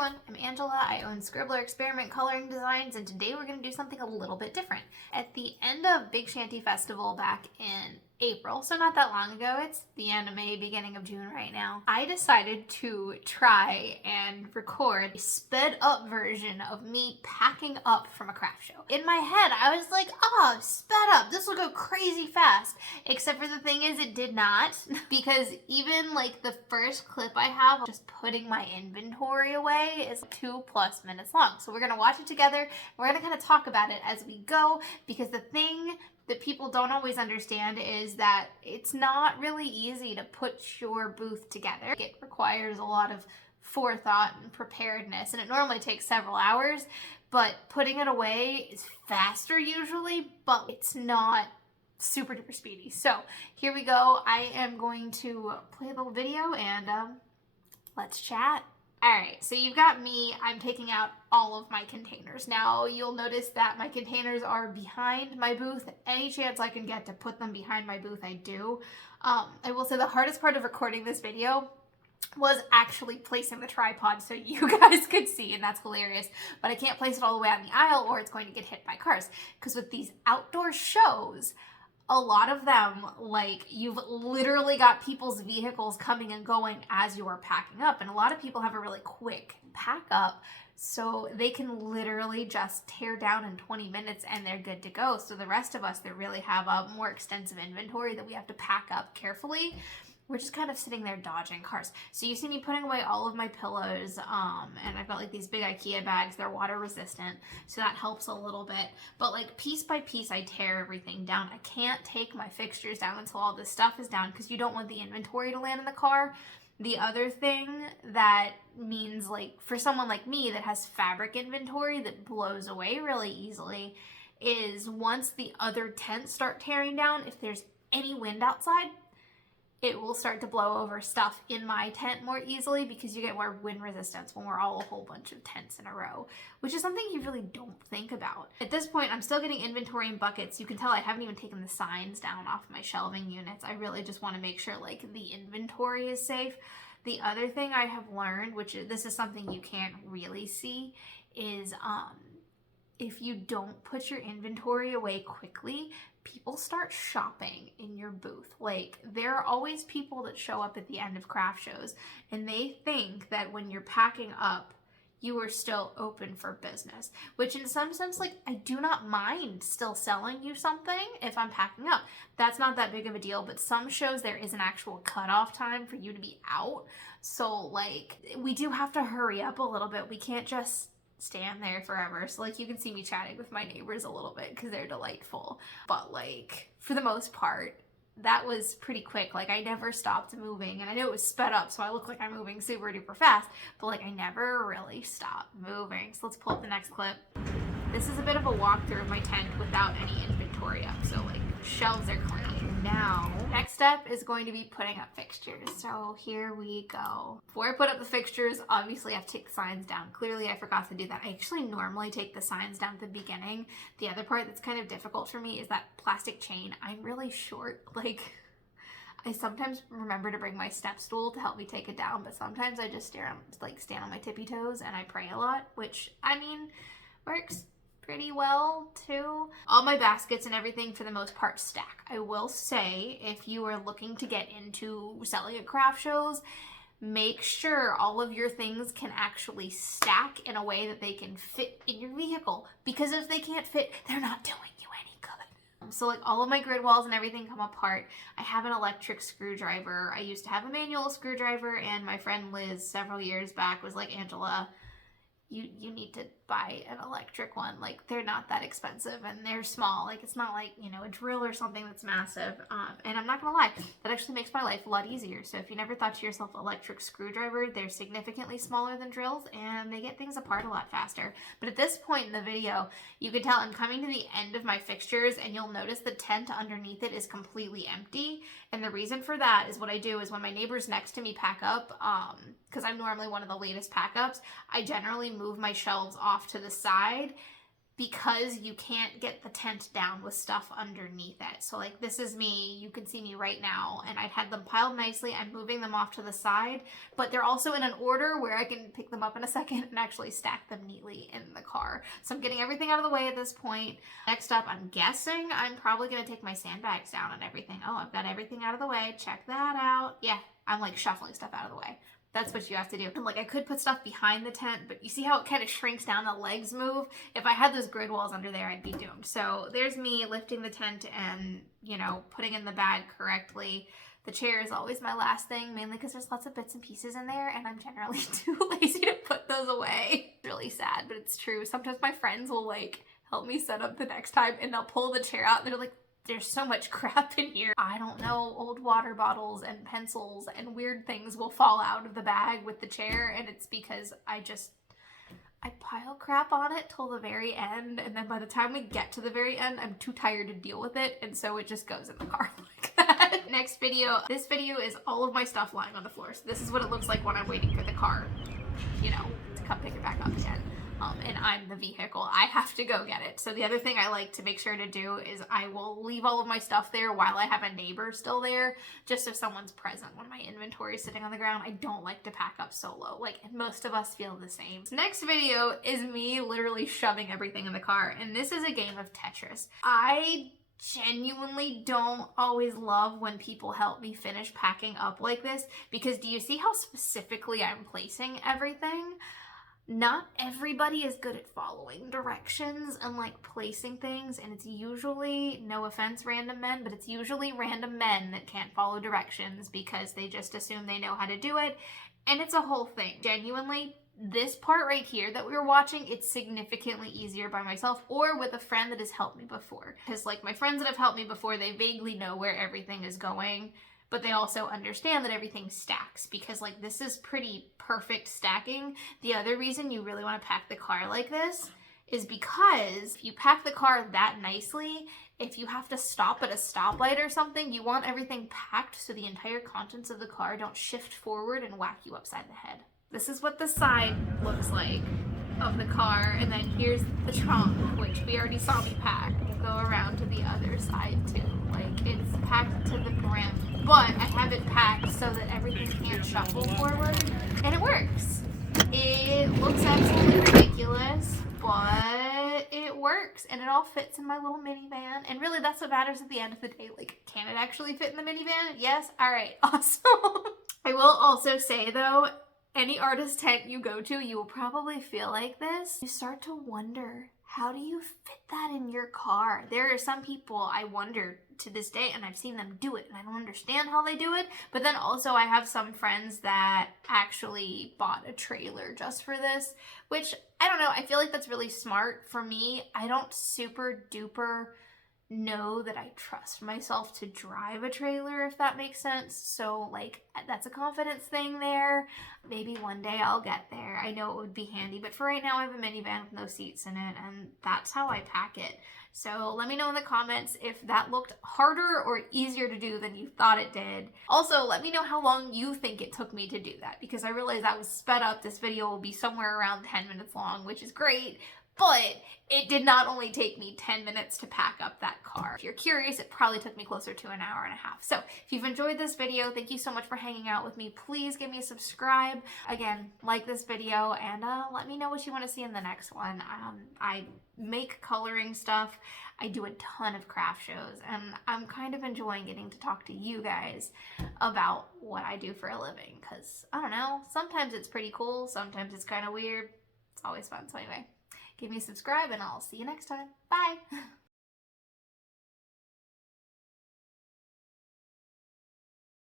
everyone, I'm Angela. I own Scribbler Experiment Coloring Designs, and today we're going to do something a little bit different. At the end of Big Shanty Festival back in April, so not that long ago, it's the end of May, beginning of June right now, I decided to try and record a sped up version of me packing up from a craft show. In my head, I was like, oh, sped up, this will go crazy fast. Except for the thing is, it did not, because even like the first clip I have, just putting my inventory away, is 2+ minutes long. So we're gonna watch it together. We're gonna kind of talk about it as we go, because the thing that people don't always understand is that it's not really easy to put your booth together. It requires a lot of forethought and preparedness, and it normally takes several hours, but putting it away is faster usually, but it's not super duper speedy. So here we go. I am going to play a little video and let's chat. All right, so you've got me. I'm taking out all of my containers. Now, you'll notice that my containers are behind my booth. Any chance I can get to put them behind my booth, I do. I will say the hardest part of recording this video was actually placing the tripod so you guys could see, and that's hilarious. But I can't place it all the way out in the aisle or it's going to get hit by cars. Because with these outdoor shows, a lot of them, like, you've literally got people's vehicles coming and going as you are packing up. And a lot of people have a really quick pack up, so they can literally just tear down in 20 minutes and they're good to go. So the rest of us that really have a more extensive inventory that we have to pack up carefully, we're just kind of sitting there dodging cars. So you see me putting away all of my pillows, and I've got like these big IKEA bags. They're water resistant, so that helps a little bit. But like piece by piece, I tear everything down. I can't take my fixtures down until all this stuff is down, because you don't want the inventory to land in the car. The other thing that means, like, for someone like me that has fabric inventory that blows away really easily, is once the other tents start tearing down, if there's any wind outside, it will start to blow over stuff in my tent more easily, because you get more wind resistance when we're all a whole bunch of tents in a row, which is something you really don't think about. At this point, I'm still getting inventory in buckets. You can tell I haven't even taken the signs down off my shelving units. I really just want to make sure like the inventory is safe. The other thing I have learned, which this is something you can't really see, is if you don't put your inventory away quickly, people start shopping in your booth. Like, there are always people that show up at the end of craft shows, and they think that when you're packing up, you are still open for business, which in some sense, like, I do not mind still selling you something if I'm packing up. That's not that big of a deal, but some shows there is an actual cutoff time for you to be out. So like, we do have to hurry up a little bit. We can't just stand there forever. So like, you can see me chatting with my neighbors a little bit because they're delightful, but like, for the most part, that was pretty quick. Like, I never stopped moving, and I know it was sped up, so I look like I'm moving super duper fast, but like, I never really stopped moving. So let's pull up the next clip. This is a bit of a walkthrough of my tent without any inventory up, so like, shelves are clean. Now, next step is going to be putting up fixtures. So here we go. Before I put up the fixtures, obviously I have to take the signs down. Clearly I forgot to do that. I actually normally take the signs down at the beginning. The other part that's kind of difficult for me is that plastic chain. I'm really short. Like, I sometimes remember to bring my step stool to help me take it down, but sometimes I just stand on my tippy toes and I pray a lot, which, I mean, works pretty well too. All my baskets and everything for the most part stack. I will say, if you are looking to get into selling at craft shows, make sure all of your things can actually stack in a way that they can fit in your vehicle, because if they can't fit, they're not doing you any good. So like, all of my grid walls and everything come apart. I have an electric screwdriver. I used to have a manual screwdriver, and my friend Liz several years back was like, Angela, you need to buy an electric one. Like, they're not that expensive and they're small. Like, it's not like, you know, a drill or something that's massive. And I'm not gonna lie, that actually makes my life a lot easier. So if you never thought to yourself, electric screwdriver, they're significantly smaller than drills and they get things apart a lot faster. But at this point in the video, you can tell I'm coming to the end of my fixtures, and you'll notice the tent underneath it is completely empty. And the reason for that is, what I do is when my neighbors next to me pack up, because I'm normally one of the latest pack ups, I generally move my shelves off to the side, because you can't get the tent down with stuff underneath it. So like this is me, you can see me right now, and I've had them piled nicely. I'm moving them off to the side, but they're also in an order where I can pick them up in a second and actually stack them neatly in the car. So I'm getting everything out of the way at this point. Next up, I'm guessing I'm probably gonna take my sandbags down and everything. Oh, I've got everything out of the way. Check that out. Yeah, I'm like shuffling stuff out of the way. That's what you have to do. And like I could put stuff behind the tent, but you see how it kind of shrinks down, the legs move? If I had those grid walls under there, I'd be doomed. So there's me lifting the tent and, you know, putting in the bag correctly. The chair is always my last thing, mainly because there's lots of bits and pieces in there and I'm generally too lazy to put those away. It's really sad, but it's true. Sometimes my friends will like help me set up the next time and they'll pull the chair out and they're like, there's so much crap in here. I don't know, old water bottles and pencils and weird things will fall out of the bag with the chair, and it's because I pile crap on it till the very end, and then by the time we get to the very end, I'm too tired to deal with it, and so it just goes in the car like that. Next video. This video is all of my stuff lying on the floor. So this is what it looks like when I'm waiting for the car, you know, to come pick it back up again. And I'm the vehicle. I have to go get it. So the other thing I like to make sure to do is I will leave all of my stuff there while I have a neighbor still there, just if someone's present when my inventory is sitting on the ground. I don't like to pack up solo. Like most of us feel the same. This next video is me literally shoving everything in the car. And this is a game of Tetris. I genuinely don't always love when people help me finish packing up like this, because do you see how specifically I'm placing everything? Not everybody is good at following directions and like placing things, and it's usually, no offense random men, but it's usually random men that can't follow directions because they just assume they know how to do it, and it's a whole thing. Genuinely, this part right here that we were watching, it's significantly easier by myself or with a friend that has helped me before. Because like my friends that have helped me before, they vaguely know where everything is going, but they also understand that everything stacks, because like this is pretty perfect stacking. The other reason you really want to pack the car like this is because if you pack the car that nicely, if you have to stop at a stoplight or something, you want everything packed so the entire contents of the car don't shift forward and whack you upside the head. This is what the side looks like of the car, and then here's the trunk, which we already saw me pack. We'll go around to the other side too. Like it's packed to the brim, but I have it packed so that everything can't shuffle forward, and it works. It looks absolutely ridiculous, but it works, and it all fits in my little minivan, and really that's what matters at the end of the day. Like, can it actually fit in the minivan? Yes? Alright, awesome. I will also say though, any artist tent you go to, you will probably feel like this. You start to wonder, how do you fit that in your car? There are some people I wonder to this day, and I've seen them do it, and I don't understand how they do it. But then also I have some friends that actually bought a trailer just for this, which, I don't know, I feel like that's really smart. For me, I don't super duper know that I trust myself to drive a trailer, if that makes sense. So like that's a confidence thing there. Maybe one day I'll get there. I know it would be handy, but for right now I have a minivan with no seats in it, and that's how I pack it. So let me know in the comments if that looked harder or easier to do than you thought it did. Also, let me know how long you think it took me to do that, because I realized I was sped up. This video will be somewhere around 10 minutes long, which is great. But it did not only take me 10 minutes to pack up that car. If you're curious, it probably took me closer to an hour and a half. So if you've enjoyed this video, thank you so much for hanging out with me. Please give me a subscribe. Again, like this video, and let me know what you want to see in the next one. I make coloring stuff. I do a ton of craft shows, and I'm kind of enjoying getting to talk to you guys about what I do for a living, because, I don't know, sometimes it's pretty cool, sometimes it's kind of weird. It's always fun. So anyway, give me a subscribe, and I'll see you next time. Bye!